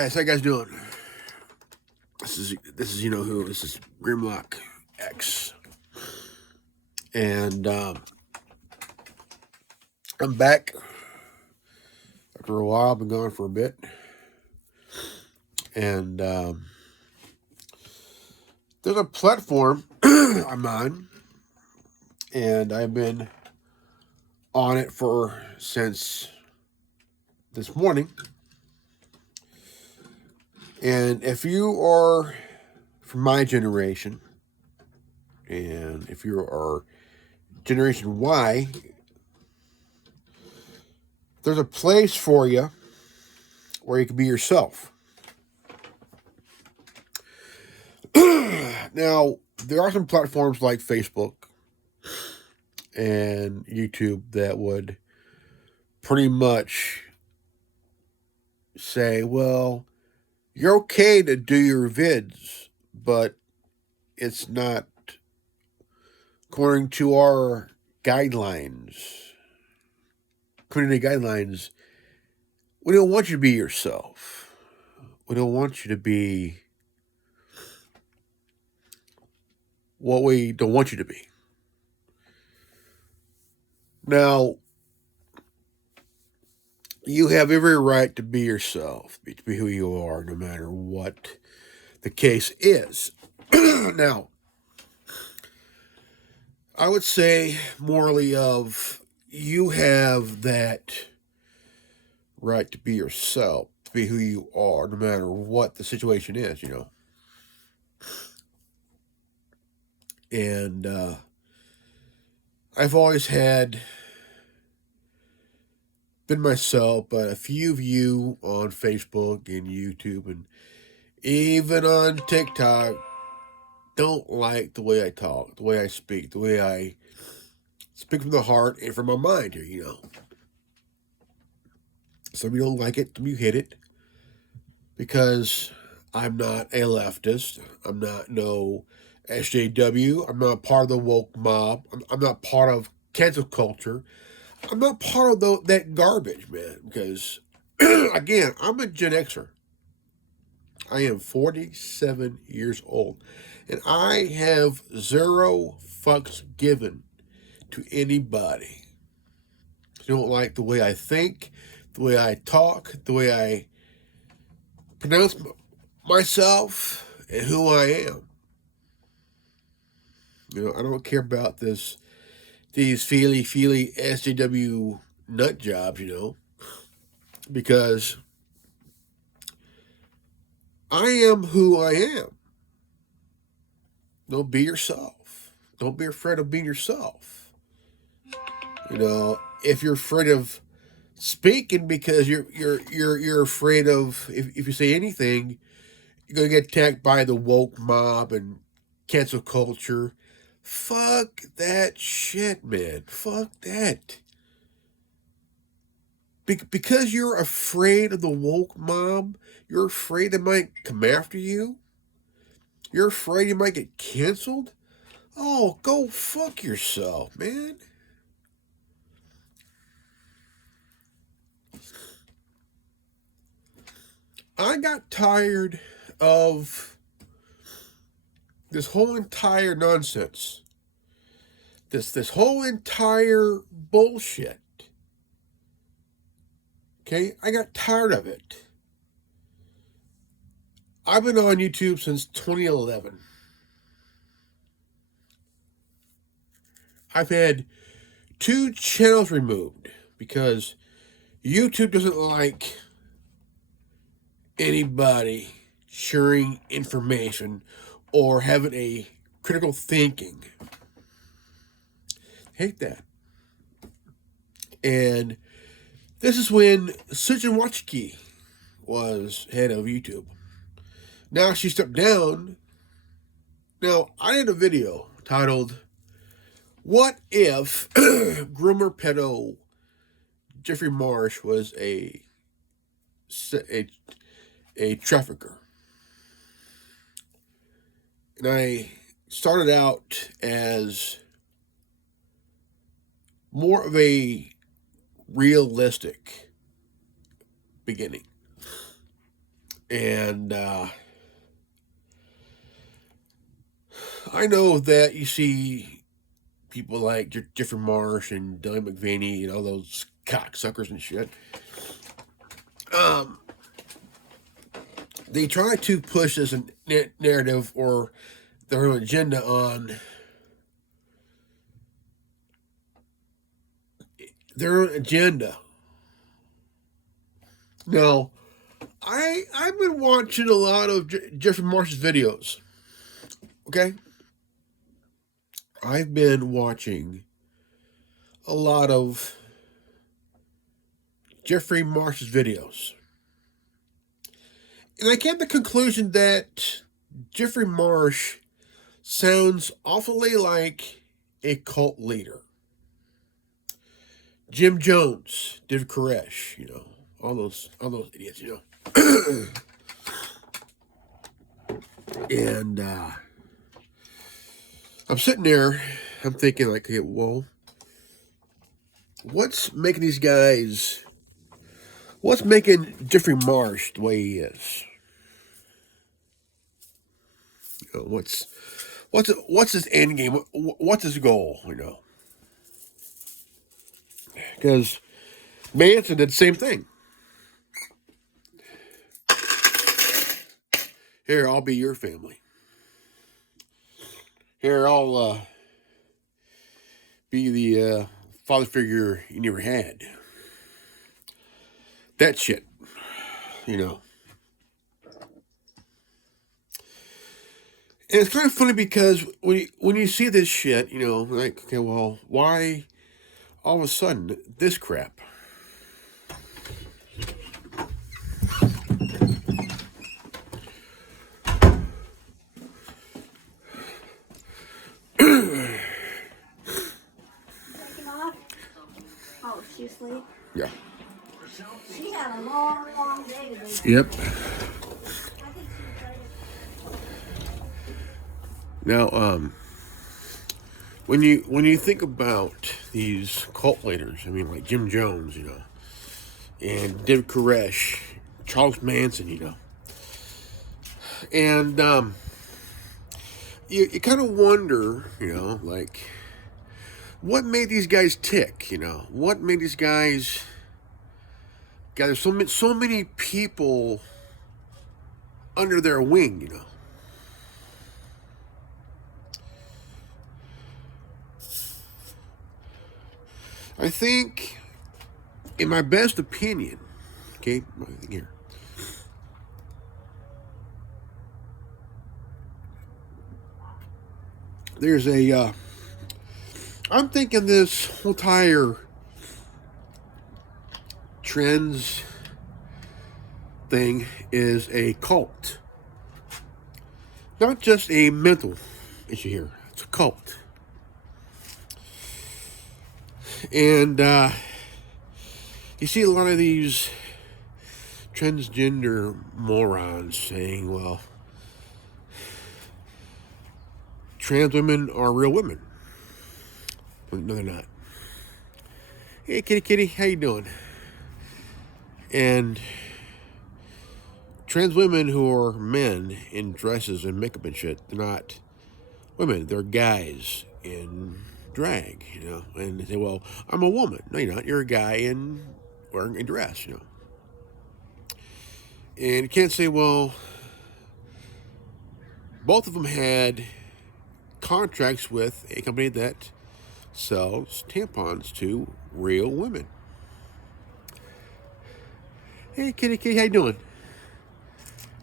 guys, how you guys doing? This is you know who. This is Grimlock X, and I'm back after a while. I've been gone for a bit, and there's a platform I'm on, and I've been on it since this morning. And if you are from my generation, and if you are Generation Y, there's a place for you where you can be yourself. Now, there are some platforms like Facebook and YouTube that would pretty much say, well, you're okay to do your vids, but it's not according to our guidelines, community guidelines. We don't want you to be yourself. We don't want you to be what we don't want you to be. Now, you have every right to be yourself, to be who you are, no matter what the case is. Now, I would say morally you have that right to be yourself, to be who you are, no matter what the situation is, And I've always been myself, but a few of you on Facebook and YouTube and even on TikTok don't like the way I talk, the way I speak, the way I speak from the heart and from my mind here, Some of you don't like it, some of you hate it, because I'm not a leftist. I'm not no SJW. I'm not part of the woke mob. I'm not part of cancel culture. I'm not part of that garbage, man, because, again, I'm a Gen Xer. I am 47 years old, and I have zero fucks given to anybody. You don't like the way I think, the way I talk, the way I pronounce myself, and who I am. I don't care about these feely SJW nut jobs, because I am who I am. Don't be yourself. Don't be afraid of being yourself. If you're afraid of speaking because you're afraid of if you say anything, you're gonna get attacked by the woke mob and cancel culture. Fuck that shit, man. Fuck that. Because you're afraid of the woke mob, you're afraid they might come after you, you're afraid you might get canceled. Oh, go fuck yourself, man. I got tired of this whole entire nonsense. This whole entire bullshit. Okay? I got tired of it. I've been on YouTube since 2011. I've had 2 channels removed because YouTube doesn't like anybody sharing information or having a critical thinking. Hate that. And this is when Susan Wachiki was head of YouTube. Now she stepped down. Now, I did a video titled, "What if groomer pedo Jeffrey Marsh was a trafficker?" And I started out as more of a realistic beginning. And I know that you see people like Jeffrey Marsh and Dylan McVaney and all those cocksuckers and shit. They try to push this narrative or their own agenda on their own agenda. Now, I've been watching a lot of Jeffrey Marsh's videos. Okay? I've been watching a lot of Jeffrey Marsh's videos. And I came to the conclusion that Jeffrey Marsh sounds awfully like a cult leader. Jim Jones, David Koresh, all those idiots, And I'm sitting there, I'm thinking like, okay, well, what's making Jeffrey Marsh the way he is? What's his end game? What's his goal? Because Manson did the same thing. Here, I'll be your family. Here, I'll be the father figure you never had. That shit, And it's kind of funny because when you see this shit, like, okay, well, why all of a sudden this crap? Oh, she asleep? Yeah. She had a long, long day today. Yep. Now, when you think about these cult leaders, I mean, like Jim Jones, and David Koresh, Charles Manson, and you kind of wonder, like, what made these guys tick? What made these guys gather so many people under their wing? I think, in my best opinion, okay, here. There's I'm thinking this entire trends thing is a cult. Not just a mental issue here. It's a cult. And you see a lot of these transgender morons saying, well, trans women are real women. No, they're not. Hey, kitty, how you doing? And trans women who are men in dresses and makeup and shit, they're not women. They're guys in drag, And they say, well, I'm a woman. No, you're not. You're a guy wearing a dress, And you can't say, well, both of them had contracts with a company that sells tampons to real women. Hey, kitty, how you doing?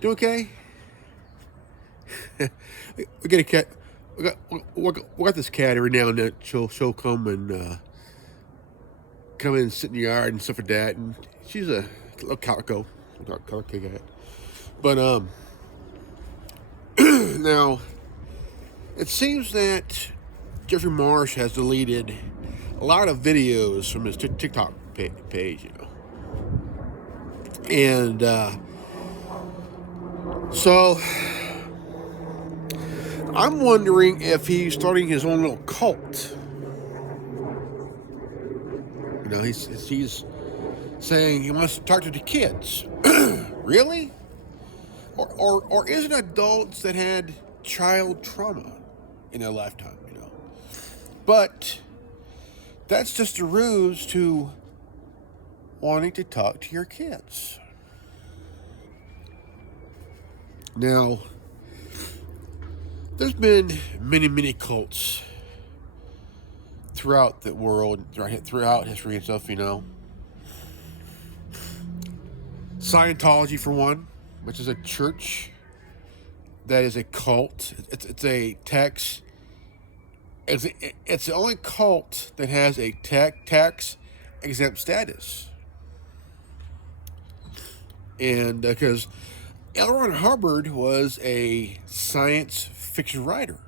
Doing okay? We got a cat. We got this cat every now and then. She'll come and come in and sit in the yard and stuff like that. And she's a little calico cat. But now it seems that Jeffrey Marsh has deleted a lot of videos from his TikTok page, And so I'm wondering if he's starting his own little cult. He's saying he wants to talk to the kids. Really? or is it adults that had child trauma in their lifetime, you know? But that's just a ruse to wanting to talk to your kids. Now, there's been many cults throughout the world, throughout history and stuff, you know. Scientology, for one, which is a church that is a cult. It's a tax. It's the only cult that has a tax exempt status. And because L. Ron Hubbard was a science fiction writer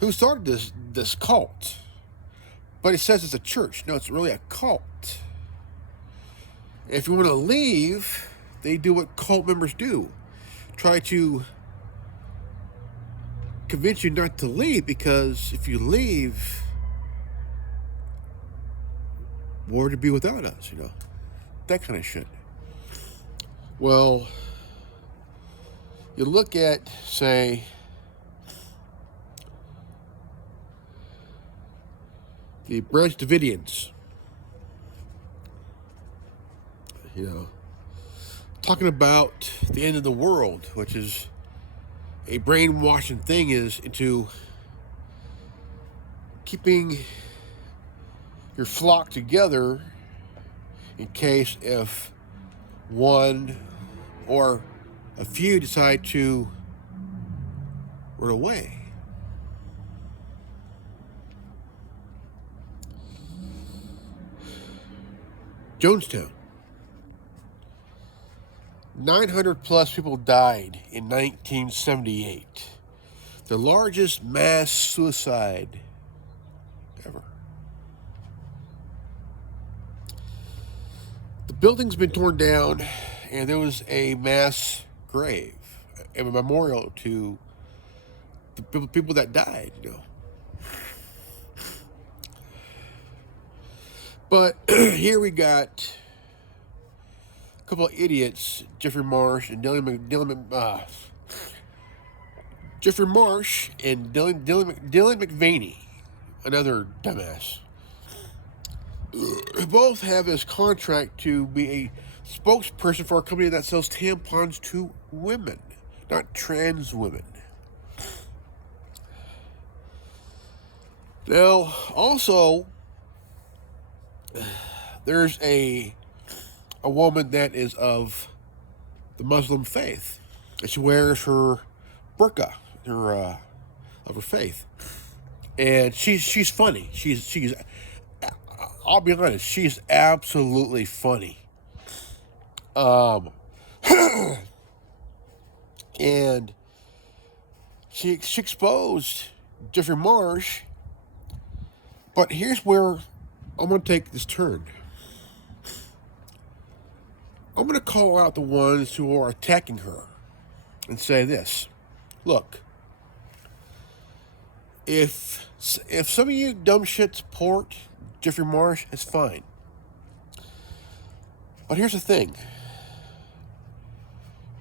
who started this cult, but he says it's a church. No, it's really a cult. If you want to leave, they do what cult members do. Try to convince you not to leave, because if you leave, war to be without us, you know? That kind of shit. Well, you look at, say, the Branch Davidians, you know, talking about the end of the world, which is a brainwashing thing, is into keeping your flock together in case if one or a few decide to run away. Jonestown. 900 plus people died in 1978. The largest mass suicide ever. The building's been torn down, and there was a mass grave, a memorial to the people that died, you know. But here we got a couple of idiots, Jeffrey Marsh and Jeffrey Marsh and Dylan McVaney, another dumbass, who both have this contract to be a spokesperson for a company that sells tampons to women, not trans women. Now, also, there's a woman that is of the Muslim faith, and she wears her burqa, of her faith, and she's funny. She's I'll be honest, she's absolutely funny. And she exposed Jeffrey Marsh, but here's where I'm going to take this turn. I'm going to call out the ones who are attacking her and say this. Look, if some of you dumb shit support Jeffrey Marsh, it's fine. But here's the thing.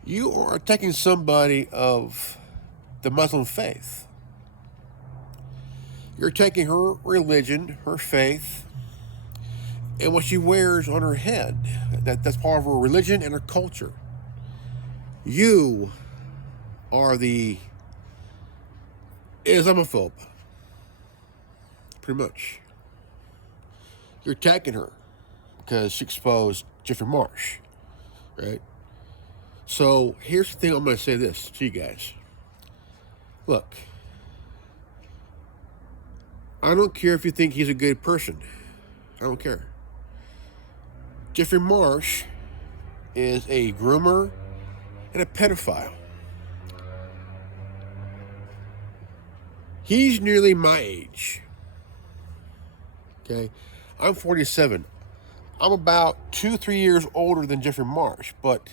You are attacking somebody of the Muslim faith. You're attacking her religion, her faith, and what she wears on her head. That's part of her religion and her culture. You are the Islamophobe. Pretty much. You're attacking her because she exposed Jeffrey Marsh. Right? So here's the thing, I'm going to say this to you guys. Look, I don't care if you think he's a good person. I don't care. Jeffrey Marsh is a groomer and a pedophile. He's nearly my age. Okay? I'm 47. I'm about 2-3 years older than Jeffrey Marsh, but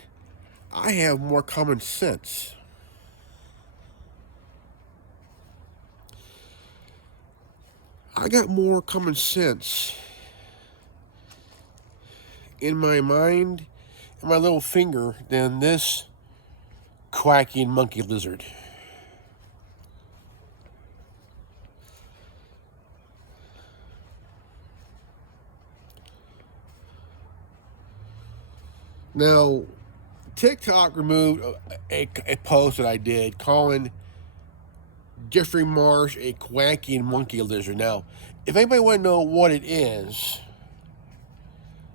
I have more common sense. I got more common sense in my mind and my little finger than this quacking monkey lizard. Now, TikTok removed a post that I did calling Jeffrey Marsh a quacking monkey lizard. Now, if anybody want to know what it is,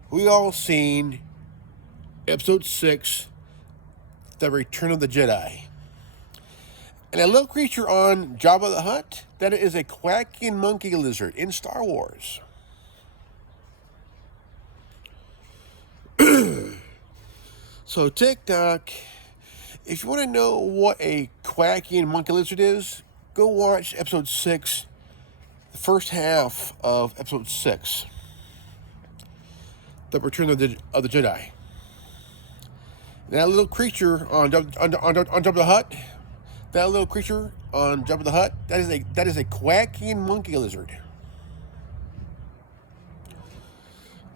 we all seen episode 6, The Return of the Jedi. And a little creature on Jabba the Hutt, that is a quacking monkey lizard in Star Wars. So TikTok, if you want to know what a quacking monkey lizard is, go watch episode 6, the first half of episode 6, The Return of the Jedi. And that little creature on Jabba the Hutt, that little creature on Jabba the Hutt, that is a quacking monkey lizard.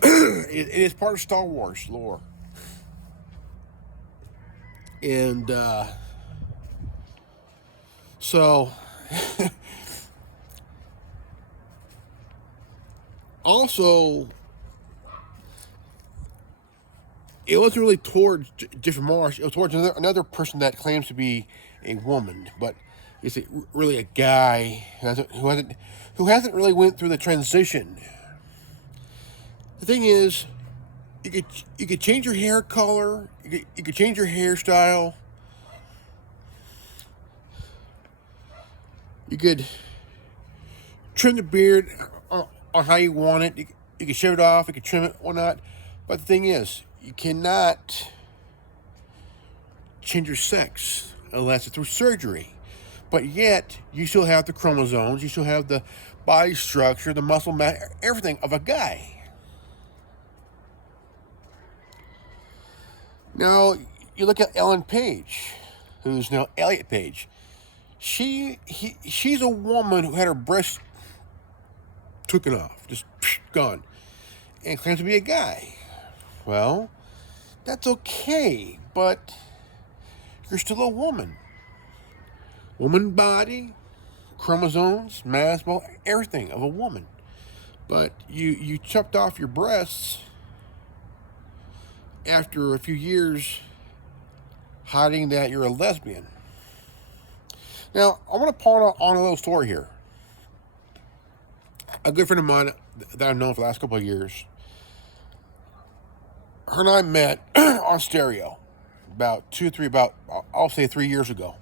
It is part of Star Wars lore. And so also, it wasn't really towards Jeffrey Marsh. It was towards another person that claims to be a woman, but is it really a guy who hasn't really went through the transition. The thing is, you could change your hair color, you could change your hairstyle, you could trim the beard on how you want it, you could shave it off, you could trim it, whatnot. But the thing is, you cannot change your sex unless it's through surgery. But yet, you still have the chromosomes, you still have the body structure, the muscle mass, everything of a guy. Now, you look at Ellen Page, who's now Elliot Page. She's a woman who had her breasts taken off, just gone, and claims to be a guy. Well, that's okay, but you're still a woman. Woman body, chromosomes, mass, well, everything of a woman. But you chopped off your breasts after a few years hiding that you're a lesbian. Now, I want to point on a little story here. A good friend of mine that I've known for the last couple of years, her and I met on stereo I'll say 3 years ago.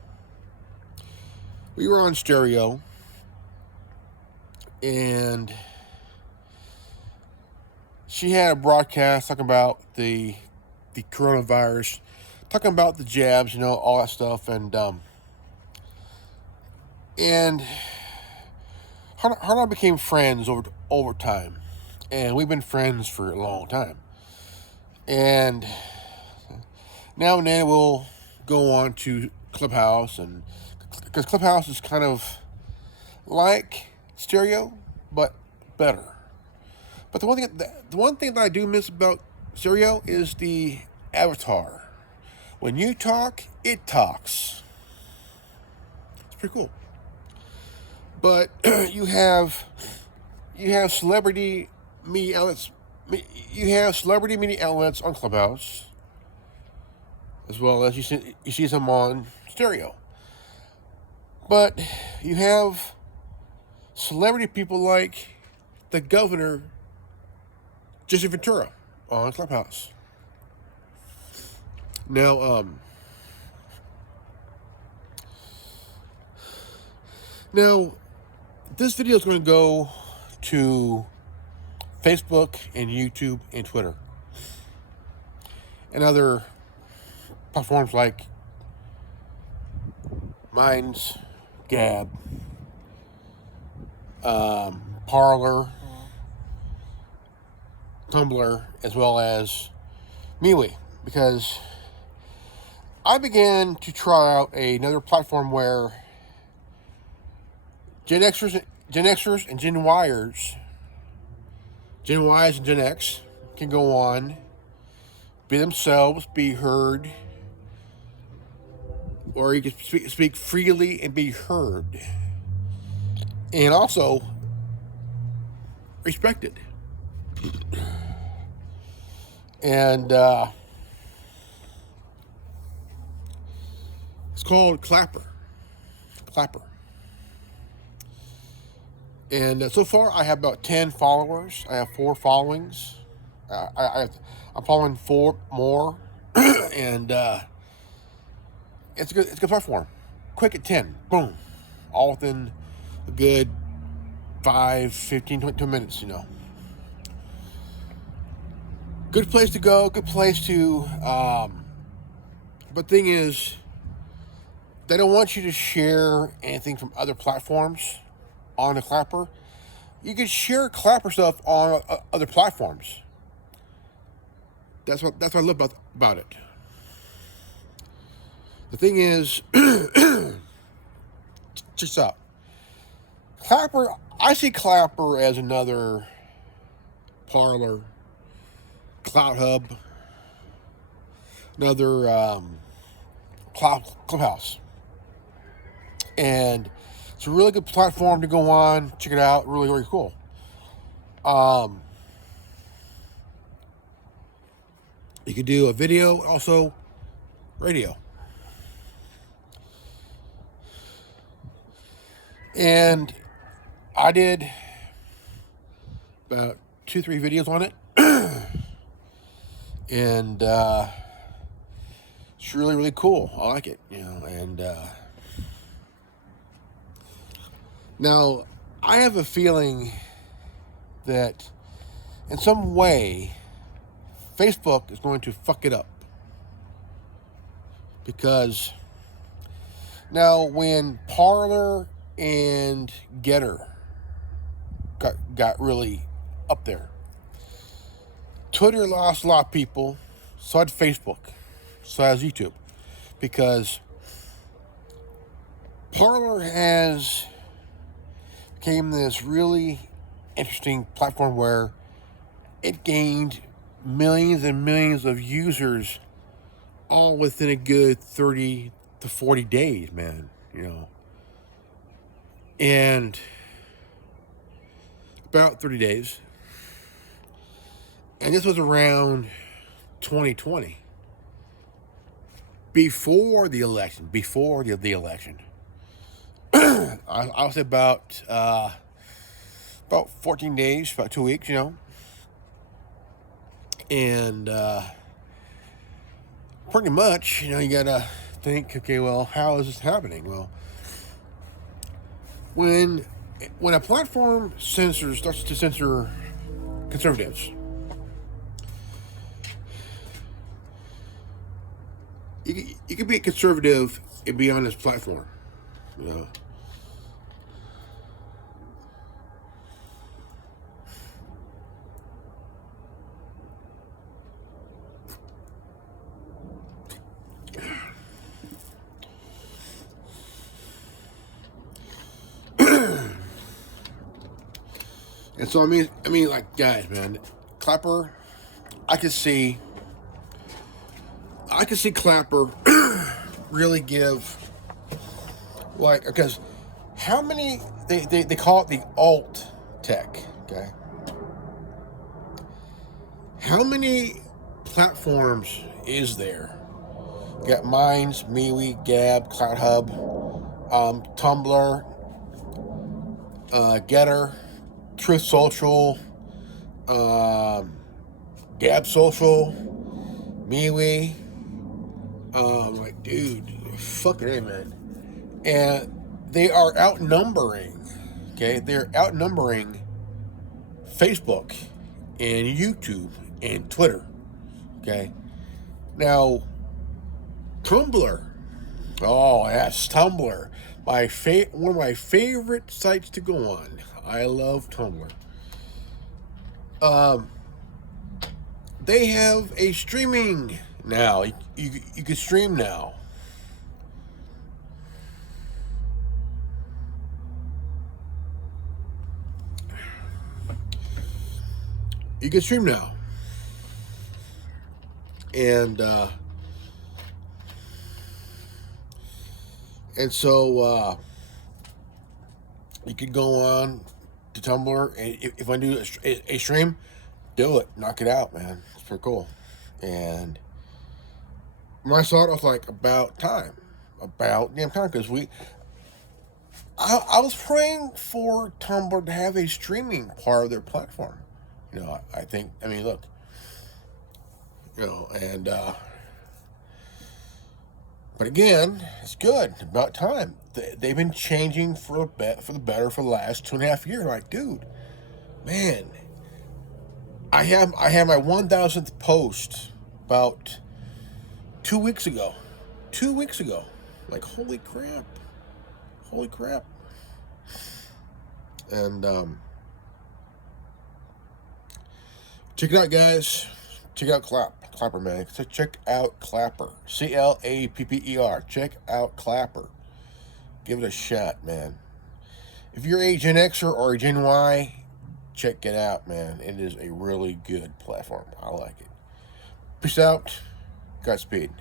We were on stereo, and she had a broadcast talking about the coronavirus, talking about the jabs, all that stuff, and her and I became friends over time, and we've been friends for a long time. And now and then we'll go on to Clubhouse, and because Clubhouse is kind of like stereo, but better. But the one thing that I do miss about stereo is the avatar. When you talk, it talks. It's pretty cool. But you have celebrity media outlets. You have celebrity media outlets on Clubhouse, as well as you see some on stereo. But you have celebrity people like the governor, Jesse Ventura, on Clubhouse. Now, this video is going to go to Facebook and YouTube and Twitter and other platforms like Minds, Gab, Parler, Tumblr, as well as MeWe, because I began to try out another platform where Gen Xers and Gen Ys and Gen X can go on, be themselves, be heard, where you can speak freely and be heard, and also respected. And it's called Clapper. Clapper. And so far, I have about 10 followers. I have 4 followings. I'm following 4 more, and it's a good platform. Quick at 10, boom, all within a good 5, 15, 22 minutes. Good place to go. Good place to. But thing is, they don't want you to share anything from other platforms on the Clapper. You can share Clapper stuff on other platforms. That's what I love about it. The thing is, check this out. Clapper, I see Clapper as another Parler, Cloud Hub, another Clubhouse. And it's a really good platform to go on. Check it out. Really, really cool. You could do a video, also radio. And I did about 2-3 videos on it. And it's really, really cool. I like it, and now I have a feeling that in some way Facebook is going to fuck it up, because now when Parler and Getter got really up there, Twitter lost a lot of people, so did Facebook, so has YouTube, because Parler has became this really interesting platform where it gained millions and millions of users all within a good 30 to 40 days, man, and about 30 days. And this was around 2020, before the election. I'll say about 14 days, about 2 weeks, and pretty much, you gotta think, okay, well, how is this happening? Well, when a platform starts to censor conservatives, you can be a conservative and be on this platform, And so I mean, like, guys, man, Clapper, I could see Clapper really give, like, because how many they call it the alt tech, okay? How many platforms is there? You got Minds, MeWe, Gab, Cloud Hub, Tumblr, Getter, Truth Social, Gab Social, MeWe. Like, dude, fucking A, man. And they are outnumbering, okay? They're outnumbering Facebook and YouTube and Twitter, okay? Now, Tumblr. Oh, yes, Tumblr. One of my favorite sites to go on. I love Tumblr. They have a streaming now. You can stream now. You can stream now. And And so you can go on to Tumblr, and if I do a stream, do it, knock it out, man. It's pretty cool. And when I saw it, I was like, about time, because I was praying for Tumblr to have a streaming part of their platform. I think, I mean, look, and but again, it's good. About time. They've been changing for the better for the last 2.5 years. Like, dude, man, I have my 1,000th post about 2 weeks ago. 2 weeks ago. Like, holy crap. And check it out, guys. Check out Clapper, man. So check out Clapper. CLAPPER. Check out Clapper. Give it a shot, man. If you're a Gen Xer or a Gen Y, check it out, man. It is a really good platform. I like it. Peace out. Godspeed.